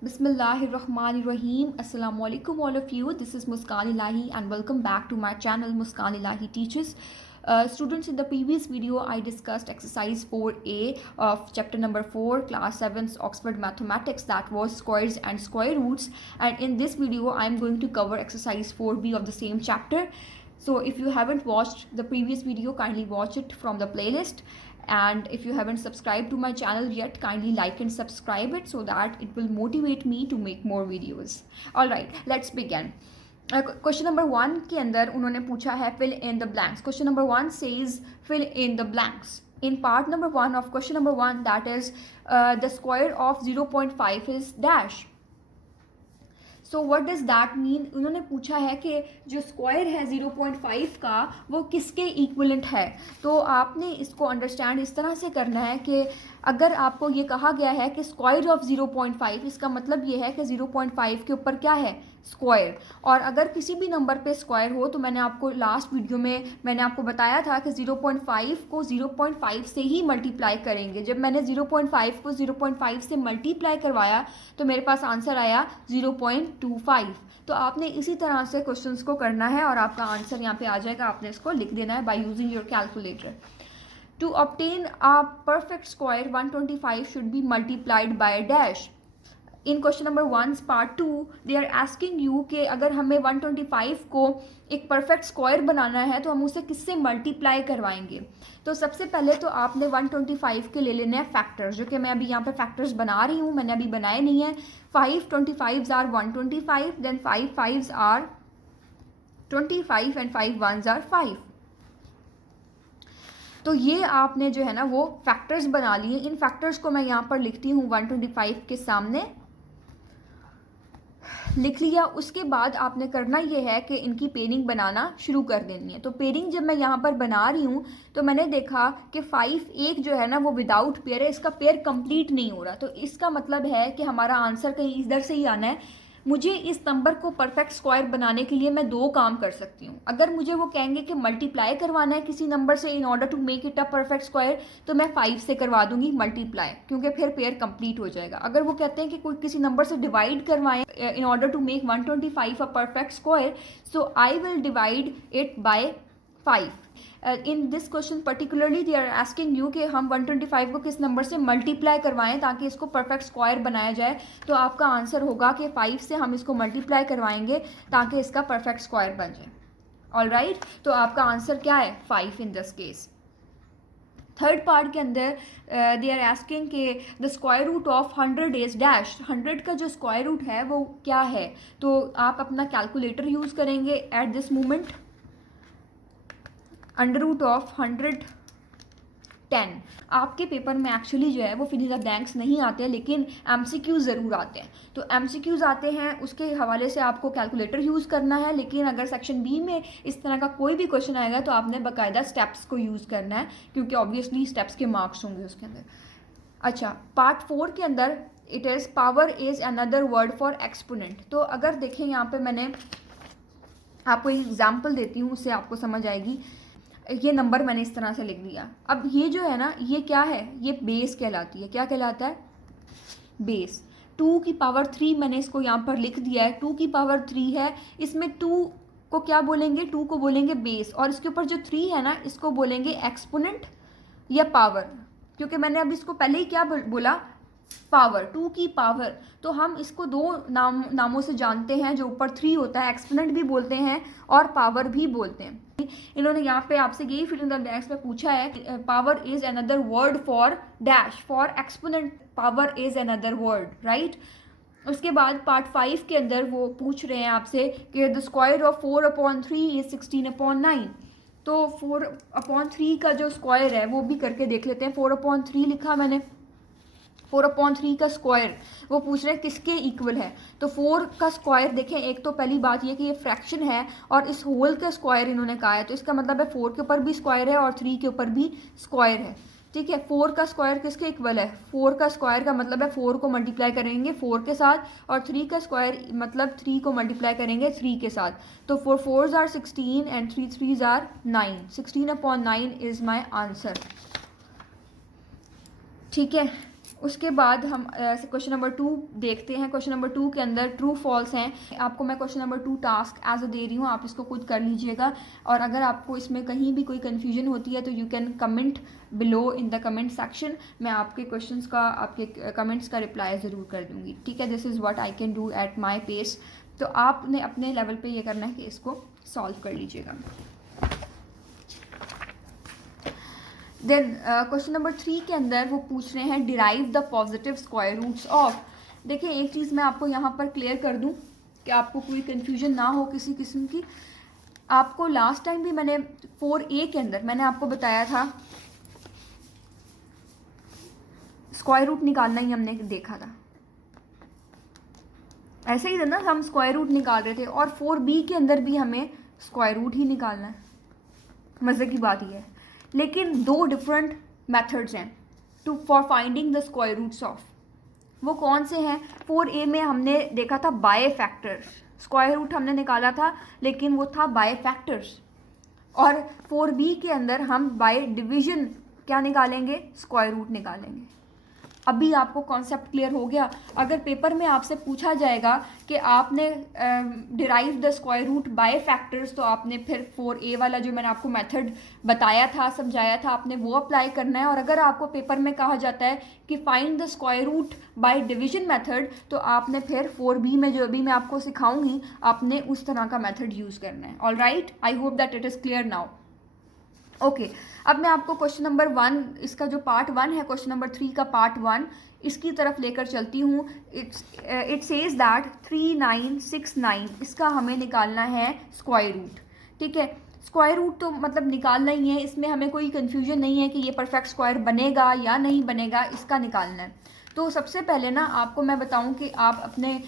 Bismillahirrahmanirrahim. Assalamu alaikum all of you. This is Muskan Ilahi and welcome back to my channel Muskan Ilahi Teaches. Students, in the previous video I discussed exercise 4A of chapter number 4 class 7's Oxford Mathematics, that was squares and square roots, and in this video I am going to cover exercise 4B of the same chapter. So if you haven't watched the previous video, kindly watch it from the playlist. And if you haven't subscribed to my channel yet, kindly like and subscribe it so that it will motivate me to make more videos. Alright, let's begin. Question number 1 के अंदर उन्होंने पूछा है fill in the blanks. Question number 1 says fill in the blanks. In part number 1 of question number 1, that is the square of 0.5 is dash. So what does that mean? उन्होंने पूछा है कि जो स्क्वायर है 0.5 का वो किसके इक्वलेंट है. तो आपने इसको अंडरस्टैंड इस तरह से करना है कि अगर आपको ये कहा गया है कि स्क्वायर ऑफ 0.5, इसका मतलब ये है कि 0.5 के ऊपर क्या है, स्क्वायर. और अगर किसी भी नंबर पे स्क्वायर हो तो मैंने आपको लास्ट वीडियो में मैंने आपको बताया था कि 0.5 को 0.5 से ही मल्टीप्लाई करेंगे. जब मैंने 0.5 को 0.5 से मल्टीप्लाई करवाया तो मेरे पास आंसर आया 0.25. तो आपने इसी तरह से क्वेश्चंस को करना है और आपका आंसर यहाँ पे आ जाएगा. आपने इसको लिख देना है by using your calculator. To obtain a perfect square, 125 should be multiplied by dash. In question number 1 part 2, they are asking you कि अगर हमें 125 को एक परफेक्ट स्क्वायर बनाना है तो हम उसे किससे मल्टीप्लाई करवाएंगे. तो सबसे पहले तो आपने 125 के ले लेने हैं फैक्टर्स, जो कि मैं अभी यहाँ पे फैक्टर्स बना रही हूँ, मैंने अभी बनाए नहीं है. 5 25s are 125, then 5 5s are 25 and 5 1s are 5. तो ये आपने जो है ना वो फैक्टर्स बना लिए. इन फैक्टर्स को मैं यहाँ पर लिखती हूँ 125 के सामने लिख लिया. उसके बाद आपने करना ये है कि इनकी पेयरिंग बनाना शुरू कर देनी है. तो पेयरिंग जब मैं यहाँ पर बना रही हूँ तो मैंने देखा कि 5 एक जो है ना वो विदाउट पेयर है, इसका पेयर कंप्लीट नहीं हो रहा. तो इसका मतलब है कि हमारा आंसर कहीं इधर से ही आना है. मुझे इस नंबर को परफेक्ट स्क्वायर बनाने के लिए मैं दो काम कर सकती हूँ. अगर मुझे वो कहेंगे कि मल्टीप्लाई करवाना है किसी नंबर से in order to make it a perfect square, तो मैं 5 से करवा दूंगी मल्टीप्लाई, क्योंकि फिर पेयर कंप्लीट हो जाएगा. अगर वो कहते हैं कि कोई किसी नंबर से डिवाइड करवाएं in order to make 125 a perfect square, so I will divide it by 5. In this question particularly they are asking you कि हम 125 को किस नंबर से मल्टीप्लाई करवाएं ताकि इसको परफेक्ट स्क्वायर बनाया जाए. तो आपका आंसर होगा कि 5 से हम इसको मल्टीप्लाई करवाएंगे ताकि इसका परफेक्ट स्क्वायर बन जाए. ऑल राइट, तो आपका आंसर क्या है, 5 in this case. Third part के अंदर दे आर आस्किंग के the square root of 100 is dash. 100 का जो स्क्वायर रूट है वो क्या है. तो आप अपना कैलकुलेटर यूज़ करेंगे at this moment. Under root of 110. आपके पेपर में एक्चुअली जो है वो फिल इन द ब्लैंक्स नहीं आते हैं, लेकिन MCQ ज़रूर आते हैं. तो MCQs आते हैं, उसके हवाले से आपको कैलकुलेटर यूज़ करना है. लेकिन अगर सेक्शन बी में इस तरह का कोई भी क्वेश्चन आएगा तो आपने बाकायदा स्टेप्स को यूज़ करना है, क्योंकि ऑब्वियसली स्टेप्स के मार्क्स होंगे उसके अंदर. अच्छा, पार्ट 4 के अंदर it is power is another word for exponent. तो अगर देखें यहाँ पर मैंने आपको एक एग्जाम्पल देती हूँ, उससे आपको समझ आएगी. ये नंबर मैंने इस तरह से लिख दिया. अब ये जो है ना ये क्या है, ये बेस कहलाती है. क्या कहलाता है, बेस. 2 की पावर 3 मैंने इसको यहाँ पर लिख दिया है. 2 की पावर 3 है, इसमें 2 को क्या बोलेंगे, 2 को बोलेंगे बेस, और इसके ऊपर जो 3 है ना इसको बोलेंगे एक्सपोनेंट या पावर, क्योंकि मैंने अभी इसको पहले ही क्या बोला, पावर. 2 की पावर. तो हम इसको दो नामों से जानते हैं. जो ऊपर 3 होता है एक्सपोनेंट भी बोलते हैं और पावर भी बोलते हैं. इन्होंने यहाँ पे आपसे यही फिल इन द ब्लैंक्स में पूछा है, power is another word for dash, for exponent power is another word, right. उसके बाद पार्ट 5 के अंदर वो पूछ रहे हैं आपसे कि द स्क्वायर ऑफ 4/3 इज 16/9. तो 4/3 का जो स्क्वायर है वो भी करके देख लेते हैं. 4/3 लिखा मैंने, 4/3 का स्क्वायर वो पूछ रहे हैं किसके इक्वल है. तो 4 का स्क्वायर देखें, एक तो पहली बात ये कि ये फ्रैक्शन है और इस होल का स्क्वायर इन्होंने कहा है, तो इसका मतलब है 4 के ऊपर भी स्क्वायर है और 3 के ऊपर भी स्क्वायर है. ठीक है, 4 का स्क्वायर किसके इक्वल है, 4 का स्क्वायर का मतलब है 4 को मल्टीप्लाई करेंगे 4 के साथ, और 3 का स्क्वायर मतलब 3 को मल्टीप्लाई करेंगे 3 के साथ. तो 4 4s are 16 and 3 3s are 9. 16/9 is my answer. ठीक है, उसके बाद हम क्वेश्चन नंबर 2 देखते हैं। क्वेश्चन नंबर 2 के अंदर ट्रू फॉल्स हैं। आपको मैं क्वेश्चन नंबर 2 टास्क एज दे रही हूँ, आप इसको खुद कर लीजिएगा। और अगर आपको इसमें कहीं भी कोई कन्फ्यूजन होती है तो you can comment below in the comment section. मैं आपके क्वेश्चंस का, आपके कमेंट्स का रिप्लाई ज़रूर कर दूँगी, ठीक है। This is what I can do at my pace. तो आपने अपने लेवल पे ये करना है कि इसको सॉल्व कर लीजिएगा। देन क्वेश्चन नंबर 3 के अंदर वो पूछ रहे हैं derive the positive square roots of. देखिए एक चीज़ मैं आपको यहाँ पर क्लियर कर दूँ कि आपको कोई कन्फ्यूजन ना हो किसी किस्म की। आपको लास्ट टाइम भी मैंने 4A के अंदर मैंने आपको बताया था, स्क्वायर रूट निकालना ही हमने देखा था, ऐसे ही था ना, हम स्क्वायर रूट निकाल रहे थे। और 4B के अंदर भी हमें स्क्वायर रूट ही निकालना है। मज़े की बात यह है, लेकिन दो डिफरेंट मेथड्स हैं to for finding the square roots of. वो कौन से हैं? 4A में हमने देखा था बाय फैक्टर्स, स्क्वायर रूट हमने निकाला था लेकिन वो था बाय फैक्टर्स। और 4B के अंदर हम बाय डिवीजन क्या निकालेंगे? स्क्वायर रूट निकालेंगे। अभी आपको कॉन्सेप्ट क्लियर हो गया? अगर पेपर में आपसे पूछा जाएगा कि आपने derive the square root by factors, तो आपने फिर 4A वाला जो मैंने आपको मेथड बताया था, समझाया था, आपने वो अप्लाई करना है। और अगर आपको पेपर में कहा जाता है कि find the square root by division method, तो आपने फिर 4B में जो अभी मैं आपको सिखाऊंगी, आपने उस तरह का मेथड यूज़ करना है। All right, I hope that it is clear now. Okay, अब मैं आपको क्वेश्चन नंबर 1, इसका जो पार्ट 1 है, क्वेश्चन नंबर 3 का पार्ट 1, इसकी तरफ लेकर चलती हूँ। इट सेज दैट 3969, इसका हमें निकालना है स्क्वायर रूट, ठीक है। स्क्वायर रूट तो मतलब निकालना ही है, इसमें हमें कोई कन्फ्यूजन नहीं है कि ये परफेक्ट स्क्वायर बनेगा या नहीं बनेगा, इसका निकालना है। तो सबसे पहले ना आपको मैं बताऊं कि आप अपने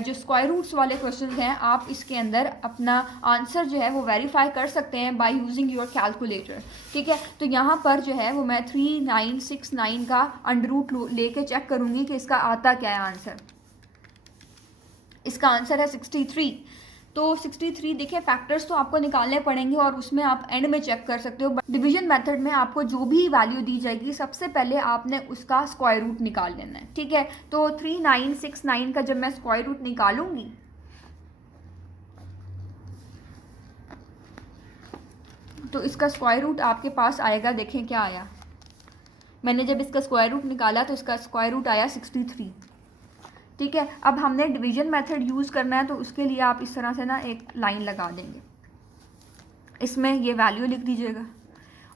जो स्क्वायर रूट्स वाले क्वेश्चन हैं, आप इसके अंदर अपना आंसर जो है वो वेरीफाई कर सकते हैं बाय यूजिंग योर कैलकुलेटर, ठीक है। तो यहाँ पर जो है वो मैं 3969 का अंडर रूट लेके चेक करूँगी कि इसका आता क्या है आंसर। इसका आंसर है 63। तो 63, देखिए फैक्टर्स तो आपको निकालने पड़ेंगे और उसमें आप एंड में चेक कर सकते हो। डिवीजन मेथड में आपको जो भी वैल्यू दी जाएगी, सबसे पहले आपने उसका स्क्वायर रूट निकाल लेना है, ठीक है। तो 3969 का जब मैं स्क्वायर रूट निकालूंगी, तो इसका स्क्वायर रूट आपके पास आएगा, देखें क्या आया। मैंने जब इसका स्क्वायर रूट निकाला तो इसका स्क्वायर रूट आया 63, ठीक है। अब हमने डिवीजन मेथड यूज़ करना है, तो उसके लिए आप इस तरह से ना एक लाइन लगा देंगे, इसमें ये वैल्यू लिख दीजिएगा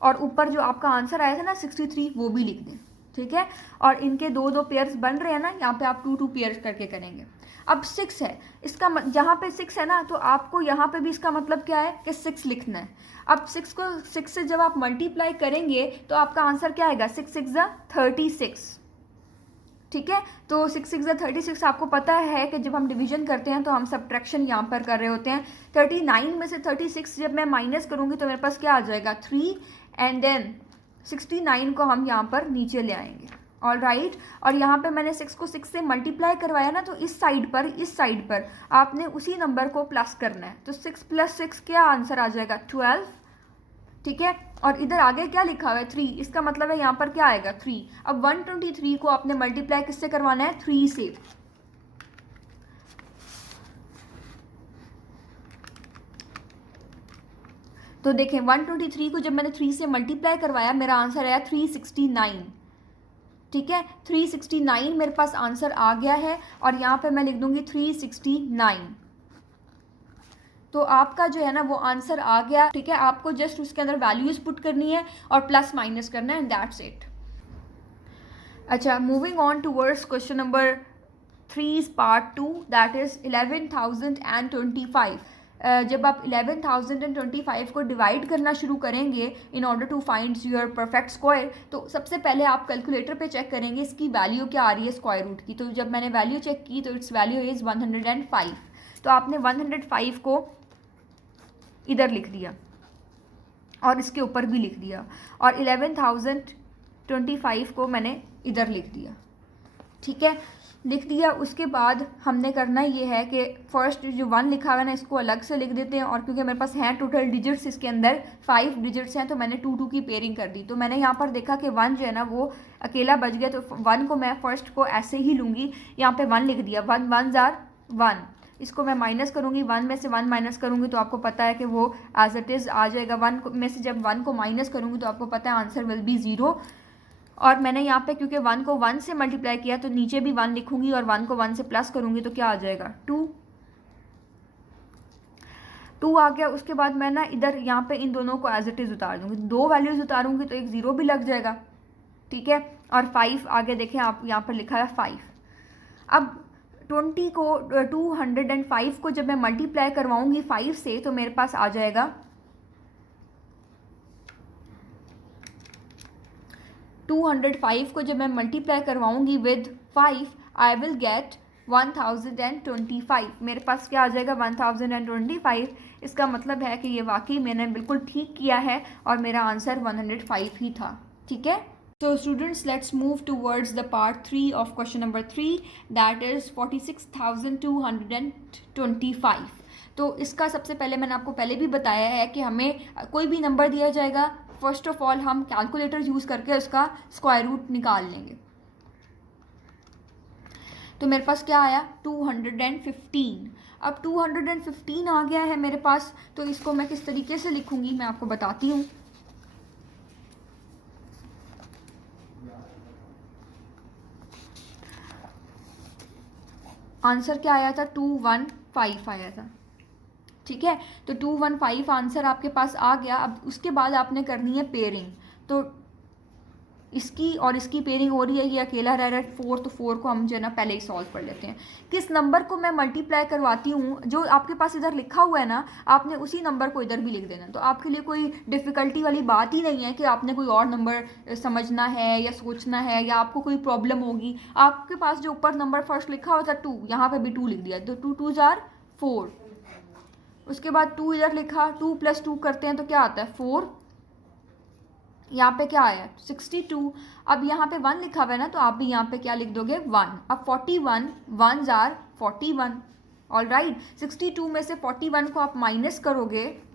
और ऊपर जो आपका आंसर आया था ना 63, वो भी लिख दें, ठीक है। और इनके दो दो पेयर्स बन रहे हैं ना, यहाँ पे आप 2 पेयर्स करके करेंगे। अब 6 है, इसका जहाँ पे 6 है ना, तो आपको यहाँ पे भी इसका मतलब क्या है कि 6 लिखना है। अब 6 से जब आप मल्टीप्लाई करेंगे तो आपका आंसर क्या आएगा? 6 6 36, ठीक है। तो 6 6 36, आपको पता है कि जब हम डिवीजन करते हैं तो हम सब्ट्रैक्शन यहाँ पर कर रहे होते हैं। 39 में से 36 जब मैं माइनस करूँगी तो मेरे पास क्या आ जाएगा? 3, एंड देन 69 को हम यहाँ पर नीचे ले आएंगे। ऑल राइट, और यहाँ पे मैंने 6 को 6 से मल्टीप्लाई करवाया ना, तो इस साइड पर आपने उसी नंबर को प्लस करना है। तो 6 + 6 क्या आंसर आ जाएगा? 12, ठीक है। और इधर आगे क्या लिखा हुआ है? 3, इसका मतलब है यहाँ पर क्या आएगा? 3। अब 123 को आपने मल्टीप्लाई किससे करवाना है? 3 से। तो देखें 123 को जब मैंने 3 से मल्टीप्लाई करवाया, मेरा आंसर आया 369, ठीक है। 369 मेरे पास आंसर आ गया है और यहाँ पे मैं लिख दूंगी 369। तो आपका जो है ना वो आंसर आ गया, ठीक है। आपको जस्ट उसके अंदर वैल्यूज पुट करनी है और प्लस माइनस करना है, एंड दैट्स इट। अच्छा, moving on towards question number 3 part 2, that is 11,025। जब आप 11,025 को डिवाइड करना शुरू करेंगे in order to find your perfect square, तो सबसे पहले आप कैलकुलेटर पे चेक करेंगे इसकी वैल्यू क्या आ रही है स्क्वायर रूट की। तो जब मैंने वैल्यू चेक की तो इट्स वैल्यू इज़ 105। तो आपने 105 को इधर लिख दिया और इसके ऊपर भी लिख दिया, और 11,025 को मैंने इधर लिख दिया, ठीक है। लिख दिया। उसके बाद हमने करना ये है कि फ़र्स्ट जो 1 लिखा हुआ है ना, इसको अलग से लिख देते हैं। और क्योंकि मेरे पास हैं टोटल डिजिट्स इसके अंदर 5 डिजिट्स हैं, तो मैंने 2 2 की पेयरिंग कर दी। तो मैंने यहाँ पर देखा कि 1 जो है ना वो अकेला बच गया, तो 1 को मैं फ़र्स्ट को ऐसे ही लूँगी, यहाँ पे 1 लिख दिया। 1 1 जार 1, इसको मैं माइनस करूँगी, 1 में से 1 माइनस करूँगी तो आपको पता है कि वो एज इट इज़ आ जाएगा। 1 में से जब 1 को माइनस करूँगी तो आपको पता है आंसर विल बी 0। और मैंने यहाँ पे क्योंकि 1 को 1 से मल्टीप्लाई किया तो नीचे भी 1 लिखूंगी और 1 को 1 से प्लस करूंगी तो क्या आ जाएगा 2 आ गया। उसके बाद मैं ना इधर यहाँ पे इन दोनों को एज इट इज़ उतार दूंगी, 2 वैल्यूज़ उतारूंगी तो एक 0 भी लग जाएगा, ठीक है। और 5 आगे देखें आप, यहाँ पर लिखा है 5। अब 20 को 205 को जब मैं मल्टीप्लाई करवाऊंगी 5 से तो मेरे पास आ जाएगा 205 को जब मैं मल्टीप्लाई करवाऊंगी विद 5 आई विल गेट 1025। मेरे पास क्या आ जाएगा 1025। इसका मतलब है कि ये वाकई मैंने बिल्कुल ठीक किया है और मेरा आंसर 105 ही था, ठीक है। So students, let's move towards the part 3 of question number 3, that is 46,225। तो इसका सबसे पहले मैंने आपको पहले भी बताया है कि हमें कोई भी नंबर दिया जाएगा, फर्स्ट ऑफ ऑल हम कैलकुलेटर यूज़ करके उसका स्क्वायर रूट निकाल लेंगे। तो मेरे पास क्या आया 215। अब 215 आ गया है मेरे पास, तो इसको मैं किस तरीके से लिखूंगी मैं आपको बताती हूँ। आंसर क्या आया था 215 आया था, ठीक है। तो 215 आंसर आपके पास आ गया। अब उसके बाद आपने करनी है पेयरिंग, तो इसकी और इसकी पेयरिंग हो रही है, ये अकेला रह रहा है 4, तो 4 को हम जो है ना पहले ही सॉल्व कर लेते हैं। किस नंबर को मैं मल्टीप्लाई करवाती हूँ, जो आपके पास इधर लिखा हुआ है ना, आपने उसी नंबर को इधर भी लिख देना। तो आपके लिए कोई डिफ़िकल्टी वाली बात ही नहीं है कि आपने कोई और नंबर समझना है या सोचना है या आपको कोई प्रॉब्लम होगी। आपके पास जो ऊपर नंबर फर्स्ट लिखा हुआ था 2, यहाँ पर भी 2 लिख दिया, तो 2 2 जार 4। उसके बाद 2 इधर लिखा, 2 + 2 करते हैं तो क्या आता है 4। यहाँ पे क्या आया 62। अब यहाँ पे 1 लिखा हुआ है ना, तो आप भी यहाँ पे क्या लिख दोगे 1। अब 41 1 जार 41, ऑल राइट। 62 में से 41 को आप माइनस करोगे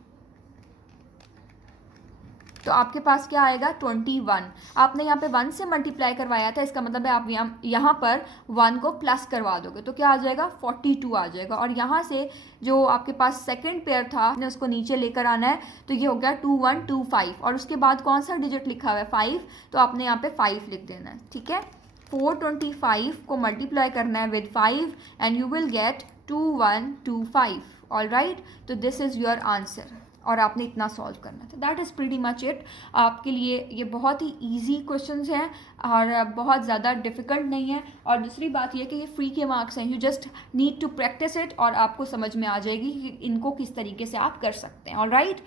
तो आपके पास क्या आएगा 21। आपने यहाँ पे 1 से मल्टीप्लाई करवाया था, इसका मतलब है आप यहाँ पर 1 को प्लस करवा दोगे तो क्या आ जाएगा 42 आ जाएगा। और यहाँ से जो आपके पास सेकंड पेयर था आपने उसको नीचे लेकर आना है, तो ये हो गया 2125। और उसके बाद कौन सा डिजिट लिखा हुआ है 5, तो आपने यहाँ पे 5 लिख देना है, ठीक है। 425 को मल्टीप्लाई करना है with 5 and you will get 2125, all right. तो दिस इज़ योर आंसर और आपने इतना सॉल्व करना था। That is pretty much it. आपके लिए ये बहुत ही ईजी क्वेश्चंस हैं और बहुत ज़्यादा डिफ़िकल्ट नहीं है। और दूसरी बात ये कि ये फ्री के मार्क्स हैं, you just need to practise it और आपको समझ में आ जाएगी कि इनको किस तरीके से आप कर सकते हैं, all right.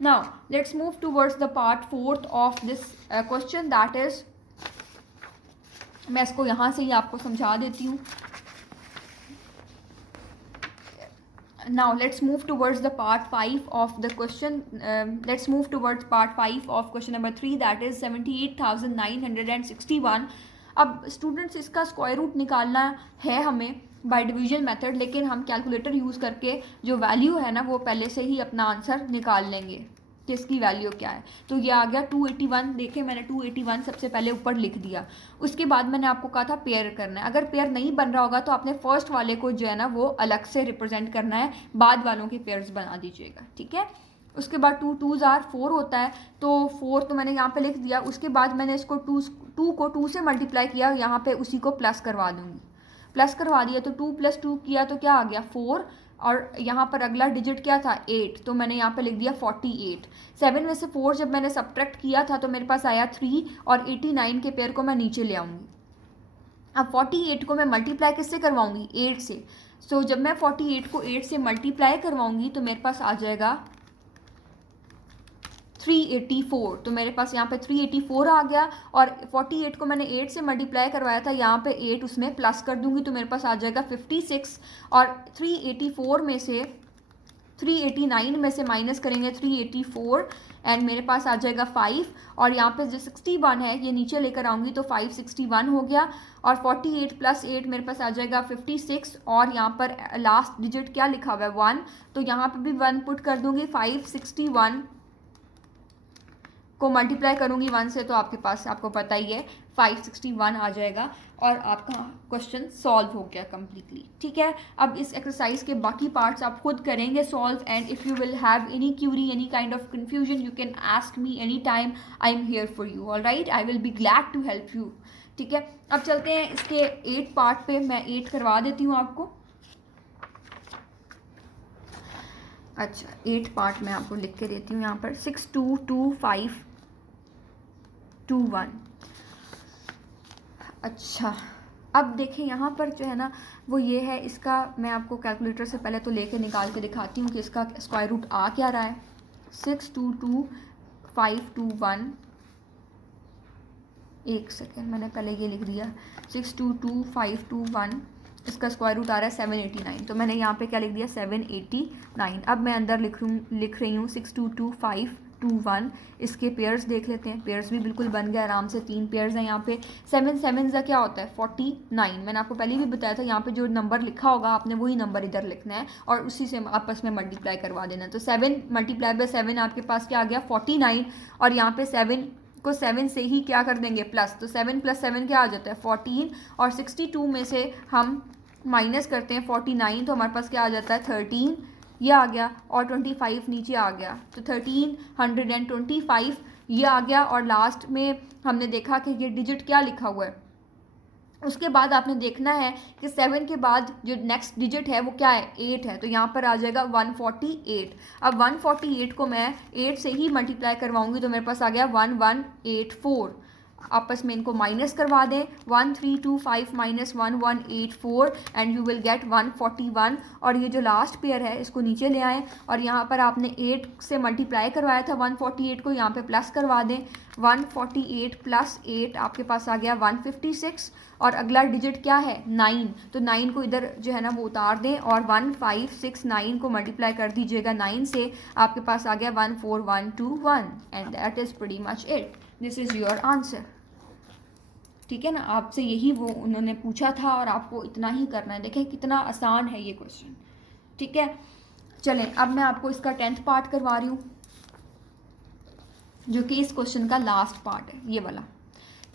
Now let's move towards the part 4 of this question, that is, मैं इसको यहाँ से ही आपको समझा देती हूँ। Now let's move towards the part 5 of the question. Let's move towards part 5 of question number 3, that is 78,961. अब students इसका स्क्वायर रूट निकालना है हमें बाय डिवीजन मेथड, लेकिन हम कैलकुलेटर यूज़ करके जो वैल्यू है ना वो पहले से ही अपना आंसर निकाल लेंगे कि इसकी वैल्यू क्या है। तो ये आ गया 281। देखें मैंने 281 सबसे पहले ऊपर लिख दिया। उसके बाद मैंने आपको कहा था पेयर करना है। अगर पेयर नहीं बन रहा होगा तो आपने फर्स्ट वाले को जो है ना वो अलग से रिप्रेजेंट करना है, बाद वालों के पेयर्स बना दीजिएगा, ठीक है। उसके बाद 2 2 जार 4 होता है, तो 4 तो मैंने यहाँ पे लिख दिया। उसके बाद मैंने इसको 2 को 2 से मल्टीप्लाई किया, यहाँ पे उसी को प्लस करवा दूँगी। प्लस करवा दिया तो 2 + 2 किया तो क्या आ गया 4, और यहाँ पर अगला डिजिट क्या था 8, तो मैंने यहाँ पे लिख दिया 48। 7 में से 4 जब मैंने सब्ट्रैक्ट किया था तो मेरे पास आया 3 और 89 के पेयर को मैं नीचे ले आऊँगी। अब 48 को मैं मल्टीप्लाई किससे करवाऊँगी 8 से। सो जब मैं 48 को 8 से मल्टीप्लाई करवाऊँगी तो मेरे पास आ जाएगा 384। तो मेरे पास यहाँ पे 384 आ गया और 48 को मैंने 8 से मल्टीप्लाई करवाया था, यहाँ पे 8 उसमें प्लस कर दूंगी तो मेरे पास आ जाएगा 56। और 384 में से 389 में से माइनस करेंगे 384 एंड मेरे पास आ जाएगा 5 और यहाँ पे जो 61 है ये नीचे लेकर आऊँगी तो 561 हो गया और 48 प्लस 8 मेरे पास आ जाएगा 56 और यहाँ पर लास्ट डिजिट क्या लिखा हुआ है 1, तो यहाँ पे भी 1 पुट कर दूँगी। 561 को मल्टीप्लाई करूँगी 1 से तो आपके पास आपको पता ही है 561 आ जाएगा और आपका क्वेश्चन सॉल्व हो गया कम्प्लीटली। ठीक है, अब इस एक्सरसाइज के बाकी पार्ट्स आप खुद करेंगे solve and if you will have any query any kind of confusion you can ask me any time, I am here for you. All right, I will be glad to help you. ठीक है, अब चलते हैं इसके 8 part पे। मैं 8 करवा देती हूँ आपको। अच्छा, 8 पार्ट मैं आपको लिख के देती हूँ यहाँ पर। 6 2 2 5 2 1। अच्छा, अब देखें यहाँ पर जो है ना वो ये है, इसका मैं आपको कैलकुलेटर से पहले तो लेके निकाल के दिखाती हूँ कि इसका स्क्वायर रूट आ क्या रहा है। 6 2 2 5 2 1। एक सेकेंड, मैंने पहले ये लिख दिया 6 2 2 5 2 1। इसका स्क्वायर रूट आ रहा है 789, तो मैंने यहाँ पे क्या लिख दिया 789। अब मैं अंदर लिख रही हूँ 6 2 2 5 2 1। इसके पेयर्स देख लेते हैं। पेयर्स भी बिल्कुल बन गए आराम से, 3 पेयर्स हैं यहाँ पे। 7 7 का क्या होता है 49। मैंने आपको पहले भी बताया था यहाँ पे जो नंबर लिखा होगा आपने वही नंबर इधर लिखना है और उसी से आपस में मल्टीप्लाई करवा देना है। तो 7 मल्टीप्लाई बाय 7 आपके पास क्या आ गया 49 और यहाँ पे 7 को 7 से ही क्या कर देंगे प्लस, तो 7 + 7 क्या आ जाता है 14 और 62 में से हम माइनस करते हैं 49 तो हमारे पास क्या आ जाता है 13, ये आ गया और 25 नीचे आ गया तो 1325 ये आ गया। और लास्ट में हमने देखा कि ये डिजिट क्या लिखा हुआ है। उसके बाद आपने देखना है कि 7 के बाद जो नेक्स्ट डिजिट है वो क्या है 8 है, तो यहाँ पर आ जाएगा 148। अब 148 को मैं 8 से ही मल्टीप्लाई करवाऊंगी तो मेरे पास आ गया 1184। आपस में इनको माइनस करवा दें 1325 minus 1184 and you will get 141। और ये जो लास्ट पेयर है इसको नीचे ले आएँ और यहाँ पर आपने 8 से मल्टीप्लाई करवाया था 148 को, यहाँ पे प्लस करवा दें 148 + 8 आपके पास आ गया 156 और अगला डिजिट क्या है 9, तो 9 को इधर जो है ना वो उतार दें और 1569 को मल्टीप्लाई कर दीजिएगा 9 से, आपके पास आ गया 14121 and that is pretty much it. This is your answer. ठीक है ना, आपसे यही वो उन्होंने पूछा था और आपको इतना ही करना है। देखें कितना आसान है ये क्वेश्चन। ठीक है, चलें अब मैं आपको इसका 10th पार्ट करवा रही हूँ जो कि इस क्वेश्चन का लास्ट पार्ट है, ये वाला।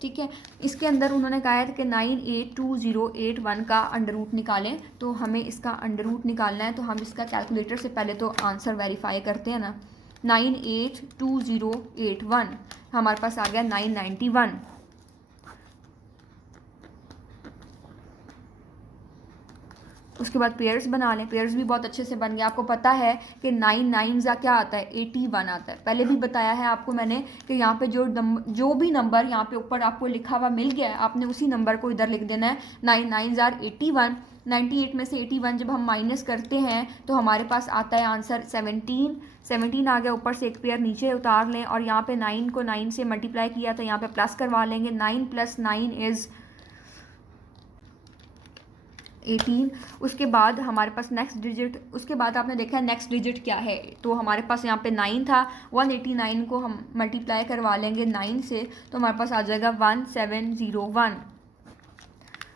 ठीक है, इसके अंदर उन्होंने कहा है कि 982081 का अंडर रूट निकालें, तो हमें इसका अंडर रूट निकालना है। तो हम इसका कैलकुलेटर से पहले तो आंसर वेरीफाई करते हैं ना। 982081 हमारे पास आ गया 991। उसके बाद पेयर्स बना लें, पेयर्स भी बहुत अच्छे से बन गए। आपको पता है कि 9 9 क्या आता है 81 आता है। पहले भी बताया है आपको मैंने कि यहाँ पे जो भी नंबर यहाँ पे ऊपर आपको लिखा हुआ मिल गया है आपने उसी नंबर को इधर लिख देना है। 9 9 81। 98 में से 81 जब हम माइनस करते हैं तो हमारे पास आता है आंसर 17 आ गया। ऊपर से एक पेयर नीचे उतार लें और यहाँ पे 9 को 9 से मल्टीप्लाई किया तो यहाँ पे प्लस करवा लेंगे। 9 + 9 इज़ 18। उसके बाद हमारे पास नेक्स्ट डिजिट, उसके बाद आपने देखा है नेक्स्ट डिजिट क्या है, तो हमारे पास यहाँ पे 9 था। 189 को हम मल्टीप्लाई करवा लेंगे 9 से तो हमारे पास आ जाएगा 1701।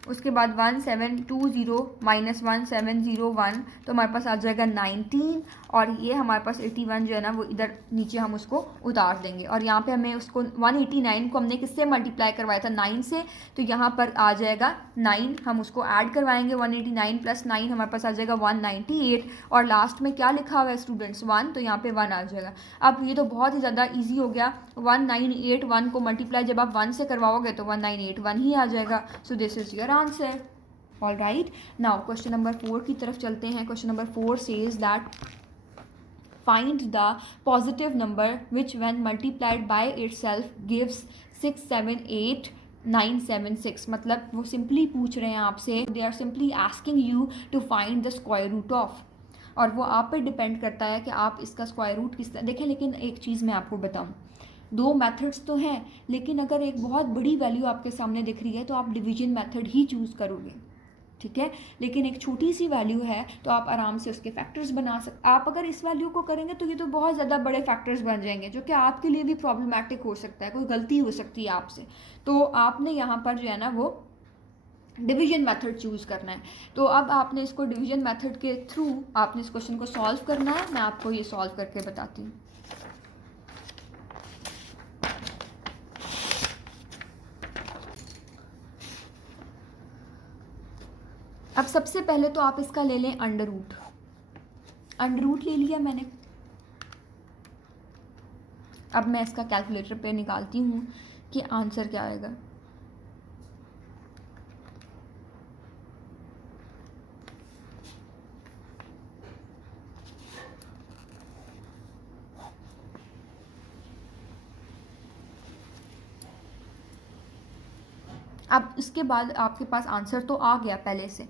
उसके बाद 1720 माइनस 1701 तो हमारे पास आ जाएगा 19 और ये हमारे पास 81 जो है ना वो इधर नीचे हम उसको उतार देंगे। और यहाँ पे हमें उसको 189 को हमने किससे मल्टीप्लाई करवाया था 9 से, तो यहाँ पर आ जाएगा 9, हम उसको ऐड करवाएंगे 189 + 9 हमारे पास आ जाएगा 198 और लास्ट में क्या लिखा हुआ है स्टूडेंट्स 1, तो यहाँ पे 1 आ जाएगा। अब ये तो बहुत ही ज़्यादा ईजी हो गया। 1981 को मल्टीप्लाई जब आप 1 से करवाओगे तो 1981 ही आ जाएगा। So this is your answer. All right, now question number 4 की तरफ चलते हैं। Question number 4 says that find the positive number which when multiplied by itself gives 678976। मतलब वो सिंपली पूछ रहे हैं आपसे, they are simply asking you to find the square root of, और वो आप पे डिपेंड करता है कि आप इसका स्क्वायर रूट किस तरह देखें। लेकिन एक चीज़ मैं आपको बताऊं, 2 मेथड्स तो हैं, लेकिन अगर एक बहुत बड़ी वैल्यू आपके सामने दिख रही है तो आप डिवीजन मेथड ही चूज़ करोगे। ठीक है। लेकिन एक छोटी सी वैल्यू है तो आप आराम से उसके फैक्टर्स बना सकते। आप अगर इस वैल्यू को करेंगे तो ये तो बहुत ज़्यादा बड़े फैक्टर्स बन जाएंगे, जो कि आपके लिए भी प्रॉब्लमेटिक हो सकता है, कोई गलती हो सकती है आपसे। तो आपने यहाँ पर जो है ना वो डिवीजन मेथड चूज़ करना है। तो अब आपने इसको डिवीजन मेथड के थ्रू आपने इस क्वेश्चन को सॉल्व करना है। मैं आपको ये सॉल्व करके बताती हूँ। अब सबसे पहले तो आप इसका ले लें अंडर रूट। अंडर रूट ले लिया मैंने। अब मैं इसका कैलकुलेटर पे निकालती हूँ कि आंसर क्या आएगा। अब इसके बाद आपके पास आंसर तो आ गया पहले से।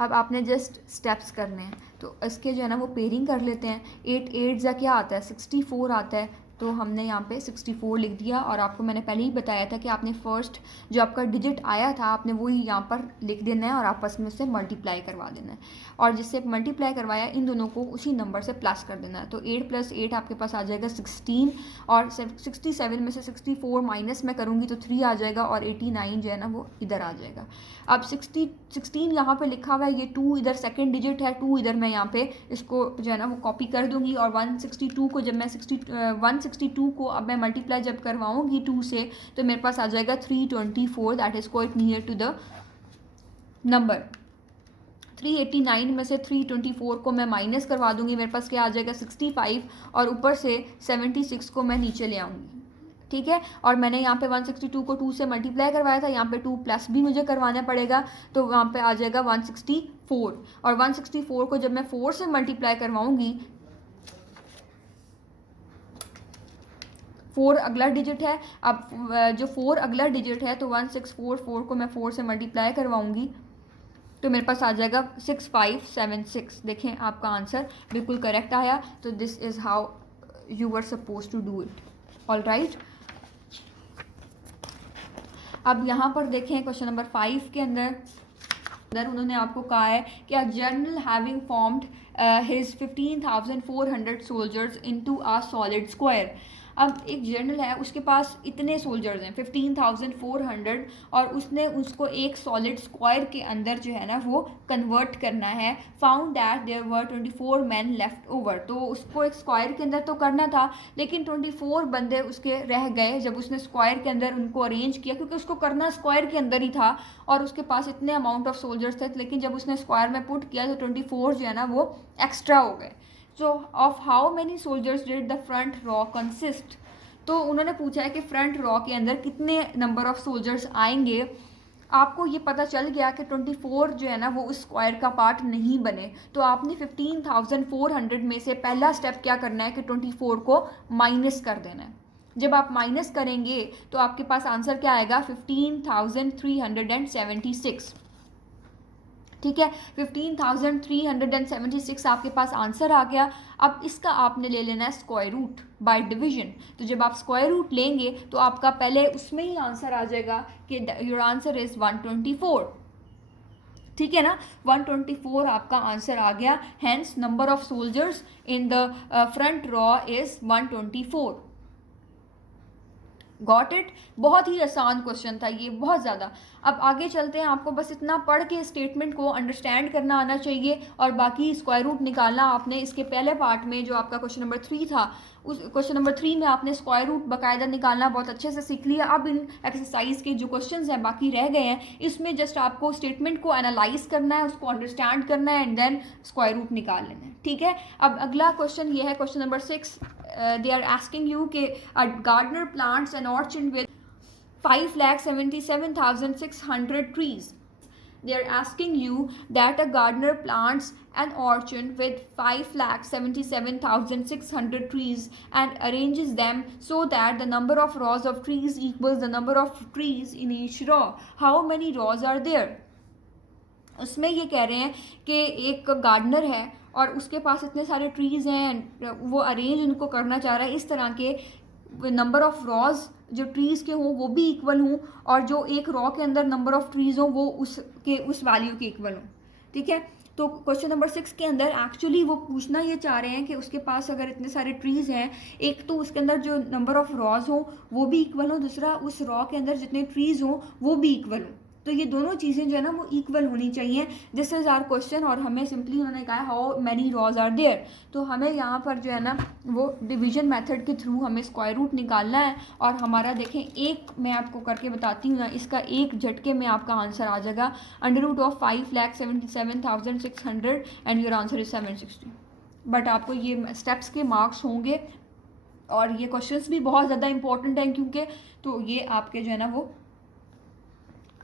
अब आपने जस्ट स्टेप्स करने हैं। तो इसके जो है ना वो पेयरिंग कर लेते हैं। 8 8 जा क्या आता है, 64 आता है। तो हमने यहाँ पे 64 लिख दिया। और आपको मैंने पहले ही बताया था कि आपने फर्स्ट जो आपका डिजिट आया था आपने वही यहाँ पर लिख देना है और आपस में से मल्टीप्लाई करवा देना है। और जिससे मल्टीप्लाई करवाया इन दोनों को उसी नंबर से प्लस कर देना है। तो 8 + 8 आपके पास आ जाएगा 16। और 67 में से 64 माइनस में करूँगी तो 3 आ जाएगा और 89 जो है ना वो इधर आ जाएगा। अब 16 यहाँ पे लिखा हुआ है, ये 2 इधर सेकंड डिजिट है, 2 इधर मैं यहाँ पे इसको जो है ना वो कॉपी कर दूँगी। और 162 को जब मैं 162 को अब मैं मल्टीप्लाई जब करवाऊँगी 2 से तो मेरे पास आ जाएगा 324। That is quite near to the number. 389 में से 324 को मैं माइनस करवा दूँगी, मेरे पास क्या आ जाएगा 65। और ऊपर से 76 को मैं नीचे ले आऊँगी, ठीक है। और मैंने यहाँ पे 162 को 2 से मल्टीप्लाई करवाया था, यहाँ पे 2 प्लस भी मुझे करवाना पड़ेगा। तो वहाँ पे आ जाएगा 164। और 164 को जब मैं 4 से मल्टीप्लाई करवाऊँगी, 4 अगला डिजिट है। अब जो 4 अगला डिजिट है तो 1644 को मैं 4 से मल्टीप्लाई करवाऊँगी तो मेरे पास आ जाएगा 6576। देखें आपका आंसर बिल्कुल करेक्ट आया। तो this is how you were suppose to do it. All right. अब यहाँ पर देखें क्वेश्चन नंबर 5 के अंदर उन्होंने आपको कहा है कि a general having formed his 15,400 soldiers into a solid square. अब एक जनरल है, उसके पास इतने सोल्जर्स हैं 15,400 और उसने उसको एक सॉलिड स्क्वायर के अंदर जो है ना वो कन्वर्ट करना है। Found that there were 24 man left over. तो उसको एक स्क्वायर के अंदर तो करना था लेकिन 24 बंदे उसके रह गए जब उसने स्क्वायर के अंदर उनको अरेंज किया, क्योंकि उसको करना स्क्वायर के अंदर ही था और उसके पास इतने अमाउंट ऑफ सोल्जर्स थे। लेकिन जब उसने स्क्वायर में पुट किया तो 24 जो है ना वो एक्स्ट्रा हो गए। सो of how many soldiers did the front raw consist. तो उन्होंने पूछा है कि फ्रंट रॉ के अंदर कितने नंबर ऑफ सोल्जर्स आएंगे। आपको ये पता चल गया कि 24 जो है ना वो उस स्क्वायर का पार्ट नहीं बने। तो आपने 15,400 में से पहला स्टेप क्या करना है कि 24 को माइनस कर देना है। जब आप माइनस करेंगे तो आपके पास आंसर क्या आएगा 15,376, ठीक है। 15,376 आपके पास आंसर आ गया। अब इसका आपने ले लेना है स्क्वायर रूट बाय डिवीजन। तो जब आप स्क्वायर रूट लेंगे तो आपका पहले उसमें ही आंसर आ जाएगा कि योर आंसर इज़ 124, ठीक है ना। 124 आपका आंसर आ गया। Hence number of soldiers in the front row is 124। Got it. बहुत ही आसान क्वेश्चन था ये, बहुत ज़्यादा। अब आगे चलते हैं। आपको बस इतना पढ़ के स्टेटमेंट को अंडरस्टैंड करना आना चाहिए और बाकी स्क्वायर रूट निकालना आपने इसके पहले पार्ट में जो आपका क्वेश्चन नंबर 3 था उस क्वेश्चन नंबर 3 में आपने स्क्वायर रूट बाकायदा निकालना बहुत अच्छे से सीख लिया। अब इन एक्सरसाइज के जो क्वेश्चंस हैं बाकी रह गए हैं, इसमें जस्ट आपको स्टेटमेंट को एनालाइज करना है, उसको अंडरस्टैंड करना है एंड देन स्क्वायर रूट निकाल लेना है, ठीक है। अब अगला क्वेश्चन ये है question number 6। they are asking you कि a gardener plants an orchard with 5,77,600 trees. They are asking you that a gardener plants an orchard with 5,77,600 trees and arranges them so that the number of rows of trees equals the number of trees in each row. How many rows are there? उसमें ये कह रहे हैं कि एक gardener है और उसके पास इतने सारे ट्रीज़ हैं, वो अरेंज उनको करना चाह रहा है इस तरह के नंबर ऑफ रॉज जो ट्रीज़ के हों वो भी इक्वल हों, और जो एक रॉ के अंदर नंबर ऑफ़ ट्रीज़ हों वो उस वैल्यू के इक्वल हों। ठीक है, तो क्वेश्चन नंबर 6 के अंदर एक्चुअली वो पूछना ये चाह रहे हैं कि उसके पास अगर इतने सारे ट्रीज़ हैं, एक तो उसके अंदर जो नंबर ऑफ़ रॉज हो वो भी इक्वल हो, दूसरा उस रॉ के अंदर जितने ट्रीज़ हों वो भी इक्वल हो। तो ये दोनों चीज़ें जो है ना वो इक्वल होनी चाहिए। दिस इज़ आवर क्वेश्चन, और हमें सिंपली उन्होंने कहा how many rows are there. तो हमें यहाँ पर जो है ना वो डिवीजन मेथड के थ्रू हमें स्क्वायर रूट निकालना है, और हमारा देखें एक मैं आपको करके बताती हूँ ना, इसका एक झटके में आपका आंसर आ जाएगा √5,77,600 and your answer is 760। But आपको ये स्टेप्स के मार्क्स होंगे, और ये क्वेश्चंस भी बहुत ज़्यादा इंपॉर्टेंट हैं क्योंकि, तो ये आपके जो है ना वो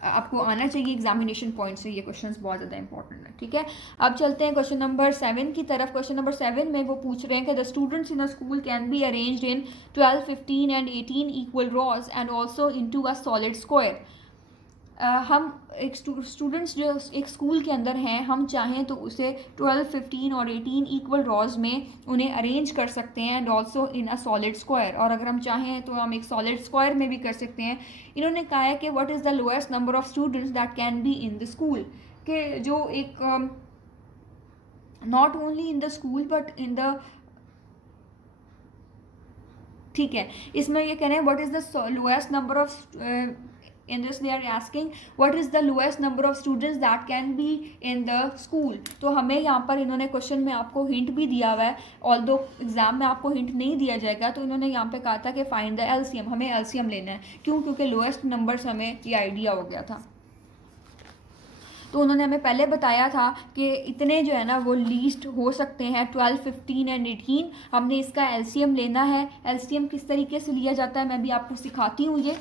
आपको आना चाहिए एग्जामिनेशन पॉइंट से, ये क्वेश्चंस बहुत ज़्यादा इंपॉर्टेंट है। ठीक है, अब चलते हैं क्वेश्चन नंबर 7 की तरफ। क्वेश्चन नंबर 7 में वो पूछ रहे हैं कि the students in a school can be arranged in 12, 15 and 18 equal rows and also into a solid square. हम एक स्टूडेंट्स जो एक स्कूल के अंदर हैं, हम चाहें तो उसे 12, 15 और 18 इक्वल रॉज में उन्हें अरेंज कर सकते हैं, and also in a solid square, और अगर हम चाहें तो हम एक सॉलिड स्क्वायर में भी कर सकते हैं। इन्होंने कहा है कि what is the lowest number of students that can be in the school, कि जो एक not only in the school but in the, ठीक है, इसमें ये कह रहे हैं what is the lowest number of, in this they are asking what is the lowest number of students that can be in the school। तो हमें यहाँ पर इन्होंने क्वेश्चन में आपको हिंट भी दिया हुआ है, ऑल्दो एग्जाम में आपको हिंट नहीं दिया जाएगा, तो इन्होंने यहाँ पे कहा था कि फाइंड द एलसीएम, हमें एलसीएम लेना है। क्यों? क्योंकि लोएस्ट नंबर्स हमें ये आइडिया हो गया था। तो उन्होंने हमें पहले बताया था कि इतने जो है ना वो लीस्ट हो सकते हैं 12, 15 एंड 18। हमने इसका एलसीएम लेना है। एलसीएम किस तरीके से लिया जाता है मैं भी आपको सिखाती हूँ। ये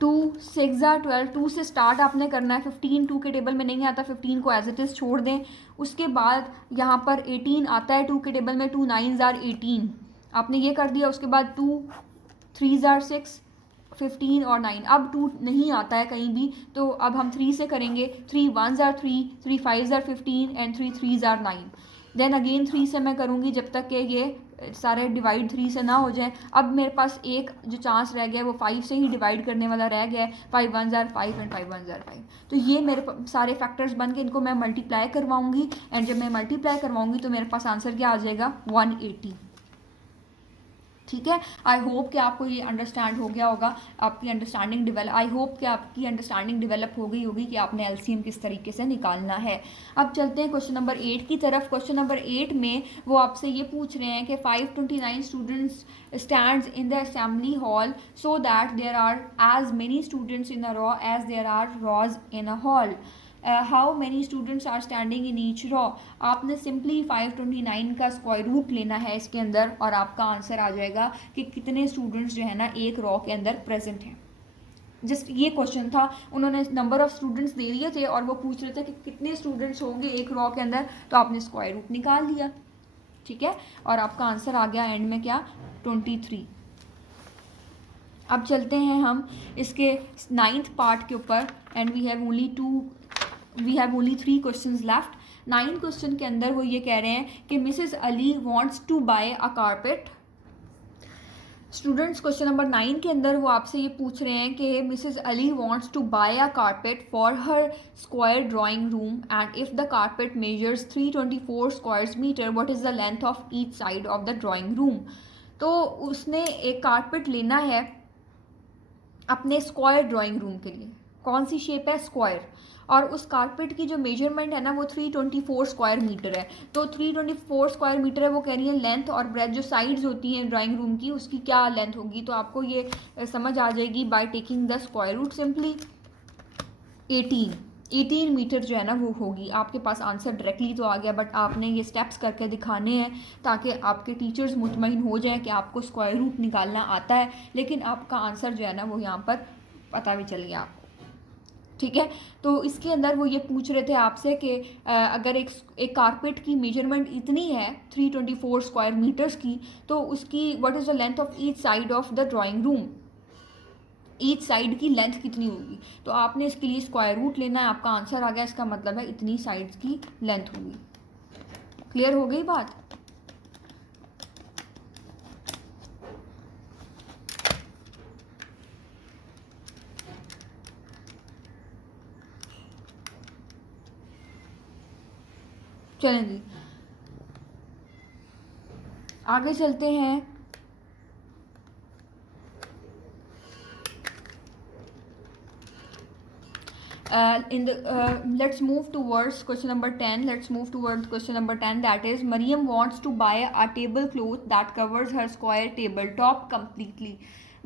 2 6 12, 2 से स्टार्ट आपने करना है। 15 2 के टेबल में नहीं आता, 15 को एज इट इज़ छोड़ दें। उसके बाद यहाँ पर 18 आता है 2 के टेबल में, 2 9s are 18, आपने ये कर दिया। उसके बाद 2 3s are 6, 15 और 9। अब 2 नहीं आता है कहीं भी, तो अब हम 3 से करेंगे। 3 1s are 3, 3 5s are 15 and 3 3s are 9। Then again 3 से मैं करूँगी जब तक कि ये सारे डिवाइड 3 से ना हो जाए। अब मेरे पास एक जो चांस रह गया है वो 5 से ही डिवाइड करने वाला रह गया है। 5 1s are 5 and 5 1s are 5। तो ये मेरे सारे फैक्टर्स बन के इनको मैं मल्टीप्लाई करवाऊँगी, एंड जब मैं मल्टीप्लाई करवाऊँगी तो मेरे पास आंसर क्या आ जाएगा 180। ठीक है, आई होप कि आपको ये अंडरस्टैंड हो गया होगा, आपकी अंडरस्टैंडिंग डेवलप, आई होप कि आपकी अंडरस्टैंडिंग डेवलप हो गई होगी कि आपने एलसीएम किस तरीके से निकालना है। अब चलते हैं क्वेश्चन नंबर 8 की तरफ। क्वेश्चन नंबर 8 में वो आपसे ये पूछ रहे हैं कि 529 students stands in the assembly hall so that there are as many students in a row as there are rows in a hall. How many students are standing in each row. आपने simply 529 का square root लेना है इसके अंदर, और आपका answer आ जाएगा कि कितने स्टूडेंट्स जो है ना एक रॉ के अंदर प्रेजेंट हैं। जस्ट ये क्वेश्चन था, उन्होंने नंबर ऑफ स्टूडेंट्स दे दिए थे और वो पूछ रहे थे कि कितने स्टूडेंट्स होंगे एक रॉ के अंदर, तो आपने स्क्वायर रूट निकाल दिया। ठीक है, और आपका आंसर आ गया एंड में क्या 23। अब चलते हैं हम इसके 9th पार्ट के ऊपर, and we have only 3 questions left. 9 question के अंदर वो ये कह रहे हैं कि Mrs Ali wants to buy a carpet. Students question number 9 के अंदर वो आपसे ये पूछ रहे हैं कि Mrs Ali wants to buy a carpet for her square drawing room, and if the carpet measures 324 square metre what is the length of each side of the drawing room. तो उसने एक कारपेट लेना है अपने स्क्वायर ड्राइंग रूम के लिए। कौन सी shape है? स्क्वायर। और उस कारपेट की जो मेजरमेंट है ना वो 324 स्क्वायर मीटर है। तो 324 स्क्वायर मीटर है, वो कह रही है लेंथ और ब्रेथ जो साइड्स होती हैं ड्राइंग रूम की उसकी क्या लेंथ होगी। तो आपको ये समझ आ जाएगी by taking the square root simply. 18 metre जो है ना वो होगी। आपके पास आंसर डायरेक्टली तो आ गया, बट आपने ये स्टेप्स करके दिखाने हैं ताकि आपके टीचर्स मुतमईन हो जाएं कि आपको स्क्वायर रूट निकालना आता है, लेकिन आपका आंसर जो है ना वो यहाँ पर पता भी चल गया आपको। ठीक है, तो इसके अंदर वो ये पूछ रहे थे आपसे कि अगर एक कारपेट की मेजरमेंट इतनी है 324 स्क्वायर मीटर्स की, तो उसकी what is the length of each side of the drawing room. Each side की लेंथ कितनी होगी। तो आपने इसके लिए स्क्वायर रूट लेना है, आपका आंसर आ गया, इसका मतलब है इतनी साइड्स की लेंथ होगी। क्लियर हो गई बात। चलें जी आगे चलते हैं। Let's move towards question number 10. Let's move towards question number 10, that is Mariam wants to buy a tablecloth that covers her square tabletop completely.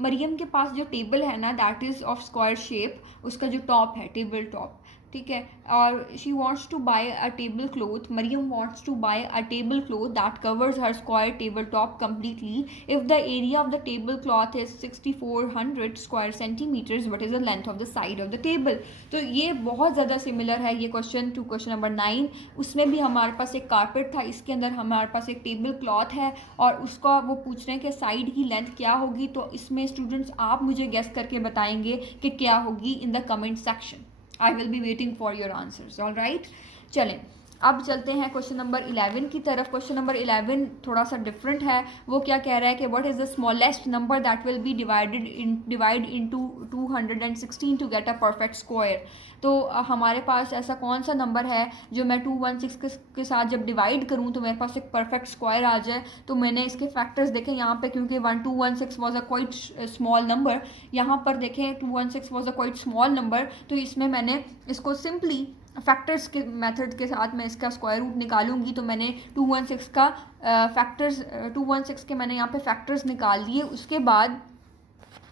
Maryam के पास जो टेबल है ना, that is of square shape, उसका जो टॉप है table top, ठीक है, और she wants to buy a table cloth, Mariam wants to buy a table cloth that covers her square table top completely if the area of the table cloth is 6400 square centimetres, what is the length of the side of the table. तो ये बहुत ज़्यादा similar है ये question to question number 9। उसमें भी हमारे पास एक कारपेट था, इसके अंदर हमारे पास एक टेबल क्लॉथ है और उसका वो पूछ रहे हैं कि साइड की लेंथ क्या होगी। तो इसमें स्टूडेंट्स आप मुझे गेस करके बताएंगे कि क्या होगी इन the comment section. I will be waiting for your answers. All right, चलें अब चलते हैं क्वेश्चन नंबर 11 की तरफ। क्वेश्चन नंबर 11 थोड़ा सा डिफरेंट है। वो क्या कह रहा है कि what is the smallest number that will be divide into 216 to get a perfect square. तो हमारे पास ऐसा कौन सा नंबर है जो मैं 216 के साथ जब डिवाइड करूँ तो मेरे पास एक परफेक्ट स्क्वायर आ जाए। तो मैंने इसके फैक्टर्स देखे यहाँ पे, क्योंकि 1216 was a quite small number, यहाँ पर देखें 216 was a quite small number. तो इसमें मैंने इसको सिंपली फैक्टर्स के मेथड के साथ मैं इसका स्क्वायर रूट निकालूंगी। तो मैंने 216 का फैक्टर्स 216 के मैंने यहाँ पे फैक्टर्स निकाल लिए। उसके बाद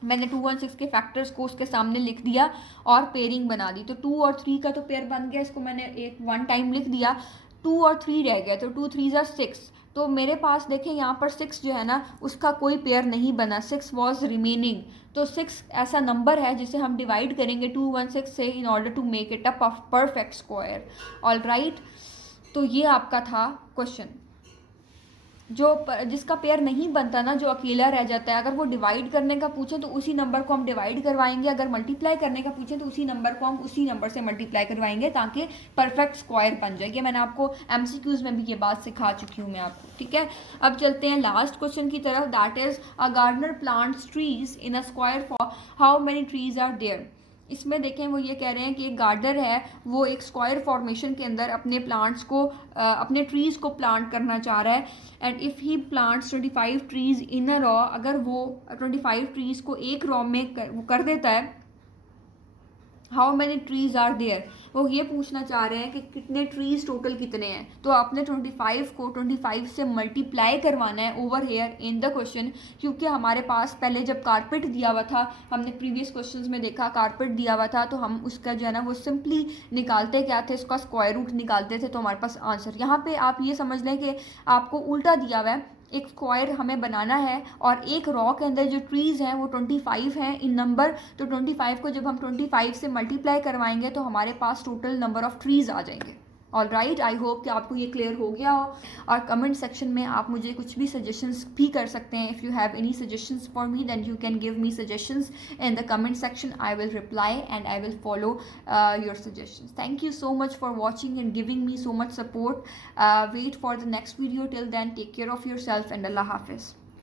मैंने 216 के फैक्टर्स को उसके सामने लिख दिया और पेयरिंग बना दी। तो 2 और 3 का तो पेयर बन गया, इसको मैंने एक 1 टाइम लिख दिया। 2 और 3 रह गया, तो 2 3 6। तो मेरे पास देखें यहाँ पर 6 जो है ना उसका कोई पेयर नहीं बना, 6 वॉज रिमेनिंग। तो 6 ऐसा नंबर है जिसे हम डिवाइड करेंगे 216 से in order to make it a perfect square. All right, तो ये आपका था क्वेश्चन। जिसका पेयर नहीं बनता ना, जो अकेला रह जाता है, अगर वो डिवाइड करने का पूछे तो उसी नंबर को हम डिवाइड करवाएंगे, अगर मल्टीप्लाई करने का पूछे तो उसी नंबर को हम उसी नंबर से मल्टीप्लाई करवाएंगे ताकि परफेक्ट स्क्वायर बन जाए। ये मैंने आपको एमसीक्यूज में भी ये बात सिखा चुकी हूँ मैं आपको, ठीक है। अब चलते हैं लास्ट क्वेश्चन की तरफ, that is a gardener plants trees in a square for how many trees are there. इसमें देखें वो ये कह रहे हैं कि एक गार्डनर है, वो एक स्क्वायर फॉर्मेशन के अंदर अपने प्लांट्स को अपने ट्रीज़ को प्लांट करना चाह रहा है। And if he plants 25 trees in a raw, अगर वो 25 ट्रीज़ को एक रॉ में वो कर देता है, how many trees are there, वो ये पूछना चाह रहे हैं कि कितने ट्रीज टोटल कितने हैं। तो आपने 25 को 25 से मल्टीप्लाई करवाना है over here in the question, क्योंकि हमारे पास पहले जब कारपेट दिया हुआ था, हमने प्रीवियस क्वेश्चंस में देखा कारपेट दिया हुआ था, तो हम उसका जो है ना वो सिंपली निकालते क्या थे, उसका स्क्वायर रूट निकालते थे, तो हमारे पास आंसर। यहाँ पे आप ये समझ लें कि आपको उल्टा दिया हुआ है, एक स्क्वायर हमें बनाना है और एक रॉ के अंदर जो ट्रीज़ हैं वो 25 हैं इन नंबर। तो 25 को जब हम 25 से मल्टीप्लाई करवाएंगे तो हमारे पास टोटल नंबर ऑफ़ ट्रीज़ आ जाएंगे। ऑल राइट, आई होप कि आपको ये क्लियर हो गया हो। और कमेंट सेक्शन में आप मुझे कुछ भी सजेशंस भी कर सकते हैं। If you have any suggestions for me then you can give me suggestions in the comment section. I will reply and I will follow your suggestions. Thank you so much for watching and giving me so much support. Wait for the next video. Till then, take care of yourself and Allah Hafiz.